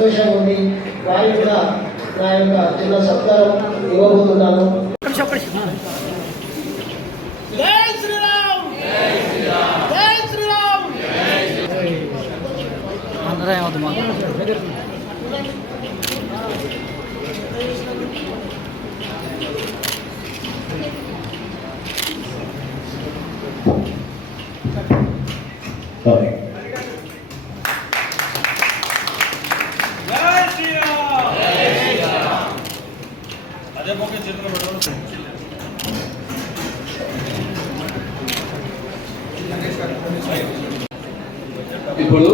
సంతోషం ఉంది వారికి కూడా నా యొక్క చిన్న సత్కారం ఇవ్వబోతున్నాను. జై శ్రీరామ్ జై శ్రీరామ్ అందరూ ఏమవుతుంది మాకు ఇప్పుడు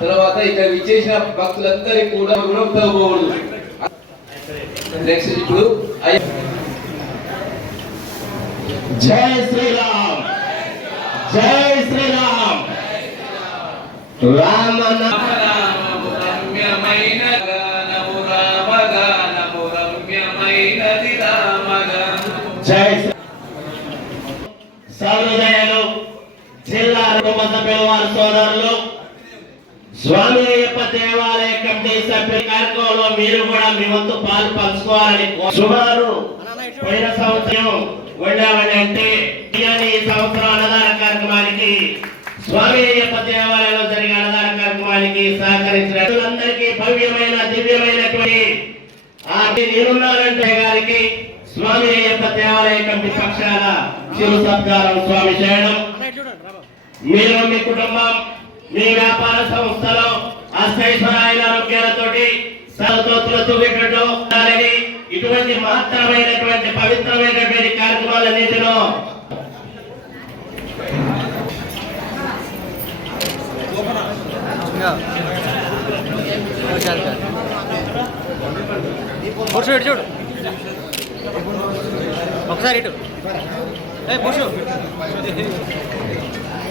తర్వాత ఇక్కడ విచ్చేసిన భక్తులందరికీ కూడా గుణోత్సవములు నెక్స్ట్ ఇప్పుడు జై శ్రీరామ్. జై శ్రీరామ్. రామ జిల్లా కుటుంబ సోదరులు. స్వామి అయ్యప్ప దేవాలయ కమిటీ సభ్యుల కార్యక్రమంలో మీరు కూడా మీ వంతు పాలు పంచుకోవాలని సుమారు పోయిన సంవత్సరం వెళ్ళామని అంటే ఈ సంవత్సరం అన్నదాన కార్యక్రమానికి స్వామి అయ్యప్ప దేవాలయంలో జరిగే అన్నదాన కార్యక్రమానికి సహకరించిన అందరికీ భవ్యమైన దివ్యమైనటువంటి ఆ నేనున్నానంటే గారికి స్వామి అయ్యప్ప దేవాలయ కమిటీ పక్షాల చిరు సత్కారం స్వామి చేయడం. మీరు మీ కుటుంబం మీ వ్యాపార సంస్థలో అష్టైశ్వరాయన ఆరోగ్యాలతోటి సరతోతులతో ఇటువంటి మహత్తరమైనటువంటి పవిత్రమైనటువంటి కార్యక్రమాలన్నింటిలో పురుషు ఇటు చూడు. ఒకసారి ఇటు. ఏ పురుషు.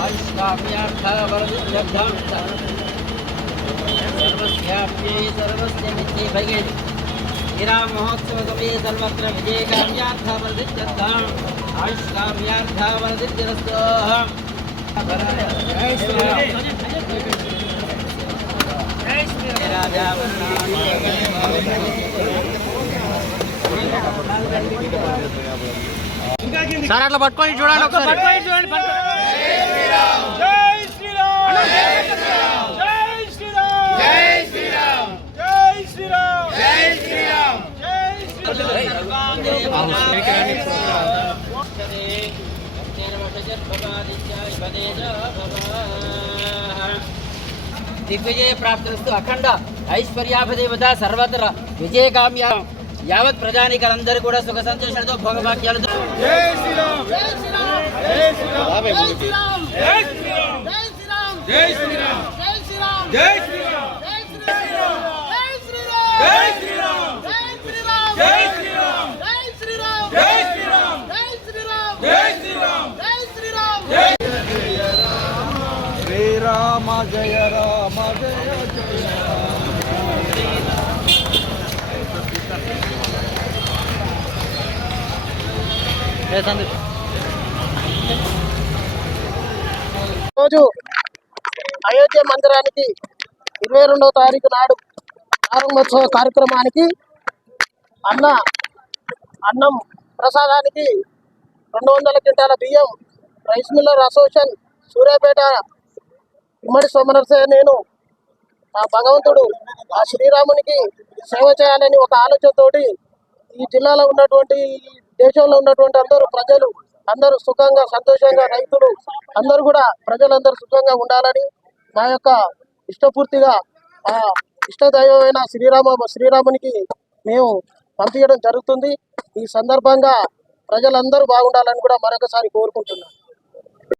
आयुष्काम्यार्थवरदुर्लब्धां सर्वस्याप्यै सर्वस्य मित्रे भगे गिरामहोत्सवकमे सर्वत्र विजयकाम्यार्थवरदित्यर्थाम् సార్ అట్లా పట్టుకొని చూడండి ఒకసారి. చూడండి జై శ్రీరామ్. జై శ్రీరామ్. దిగ్విజయ ప్రాప్తిస్తూ అఖండ ఐశ్వర్యాభిదేవత సర్వత్ర విజయకామ్య యావత్ ప్రజానికలందరూ కూడా సుఖ సంతోషాలతో భోగభాగ్యాలతో। జై శ్రీరామ్ జై శ్రీరామ్ జై శ్రీరామ్ శ్రీరామ జయ రామ జయ జయ. ఏ సందీప్ రోజు అయోధ్య మందిరానికి ఇరవై రెండవ తారీఖు నాడు ప్రారంభోత్సవ కార్యక్రమానికి అన్న అన్నం ప్రసాదానికి రెండు వందల క్వింటాల బియ్యం రైస్ మిల్లర్ అసోసియేషన్ సూర్యాపేట ఉమ్మడి సోమనర్సే నేను ఆ భగవంతుడు ఆ శ్రీరామునికి సేవ చేయాలని ఒక ఆలోచనతోటి ఈ జిల్లాలో ఉన్నటువంటి ఈ దేశంలో ఉన్నటువంటి అందరూ ప్రజలు అందరూ సుఖంగా సంతోషంగా రైతులు అందరూ కూడా ప్రజలందరూ సుఖంగా ఉండాలని నా యొక్క ఇష్టపూర్తిగా ఆ ఇష్టదైవమైన శ్రీరామ శ్రీరామునికి మేము పంపించడం జరుగుతుంది. ఈ సందర్భంగా ప్రజలందరూ బాగుండాలని కూడా మరొకసారి కోరుకుంటున్నాం